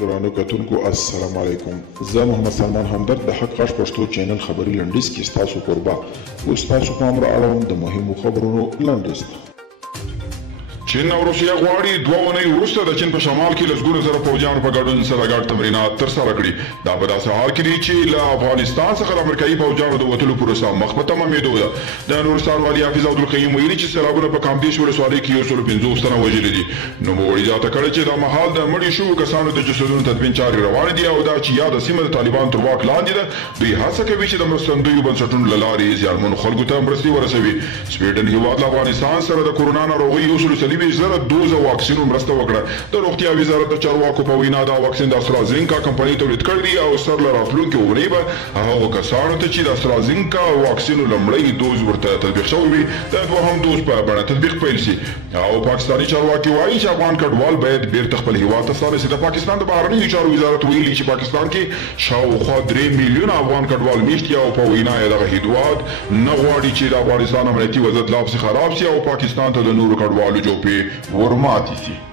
درانو کتونکو السلام علیکم. زه محمد سلمان همدرد د حق غږ پښتو چینل خبري لنډیز کې ستاسو قربا اوس تاسو پام را اړوم د مهمو خبرونو لنډیز ته. چین او روسیه غواړي دوه اونۍ وروسته د چین په شمال کې لسګونه زره پوځیانو په ګډون سره ګډ تمرینات ترسره کړي. دا په داسې حال کې دي چې له افغانستان څخه د امریکایي پوځیانو د وتلو پروسه مخ په تمامېدو ده. د نورستان والي حافظ عبدالقیوم ویلي چې سیلابونه په کامدېش ولسوالۍ کې 150 تنه وژلي دي. نوموړي زیاته کړې چې دا مهال د مړي شوو کسانو د جسدونو تدفین چارې روانې دي او دا چې یاده سیمه د طالبانو تر واک لاندې ده. دوی هڅه کوي چې د مرستندویو بنسټونو له لارې زیانمنو خلکو ته مرستې ورسوي. سویډن هېواد له افغانستان سره د کورونا ناروغۍ 140,000 دوزه واکسینو مرسته وکړه. د روغتیا وزارت د چارواکو په وینا دا واکسین د استرازینکا کمپنۍ تولید کړی دی او سر له راتلونکي اونۍ به هغو کسانو ته چې د استرازینکا واکسینو لومړی دوز ورته تطبیق شوی وي د دوهم دوز په بڼه تطبیق پیل شي. او پاکستاني چارواکي وایي چې افغان کډوال باید بیرته خپل هیواد ته ستانه شي. د پاکستان د بهرنیو چارو وزارت ویلي چې پاکستان کې شاوخوا 3 میلیونه افغان کډوال میشت او په وینا یې دغه هیواد نه غواړي چې د افغانستان امنیتي وضعیت لا پسې خراب شي او پاکستان ته د نورو کډوالو جوپې ورماتې شي.